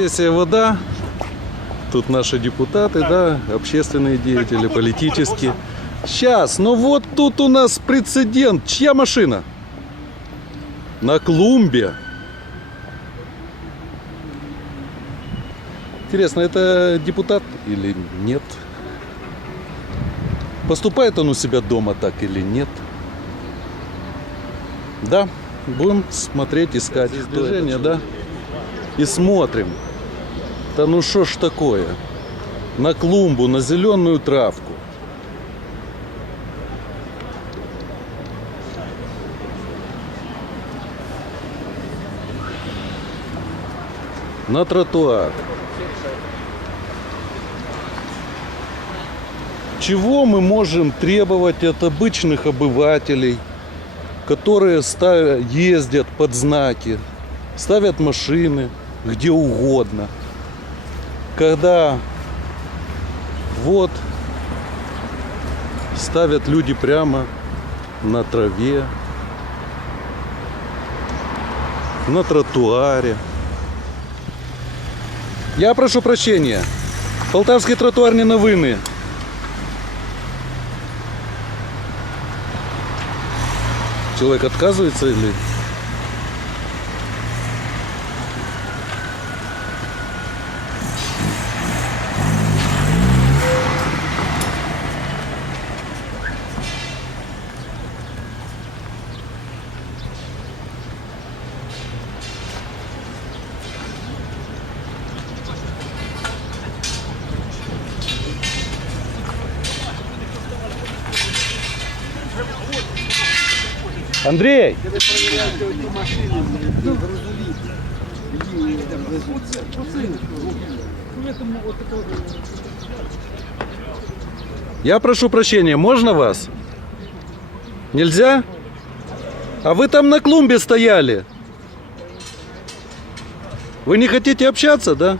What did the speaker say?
сессия вода. Тут наши депутаты, да, общественные деятели, политические. Сейчас, ну вот тут у нас прецедент. Чья машина? На клумбе. Интересно, это депутат или нет? Поступает он у себя дома так или нет? Да, будем смотреть, искать движение, да? И смотрим. Да ну что ж такое? На клумбу, на зеленую травку. На тротуар. Чего мы можем требовать от обычных обывателей, которые ставят, ездят под знаки, ставят машины где угодно, когда вот ставят люди прямо на траве, на тротуаре. Я прошу прощения. Полтавский тротуар не новини. Человек отказывается или... Андрей! Я прошу прощения, можно вас? Нельзя? А вы там на клумбе стояли. Вы не хотите общаться, да?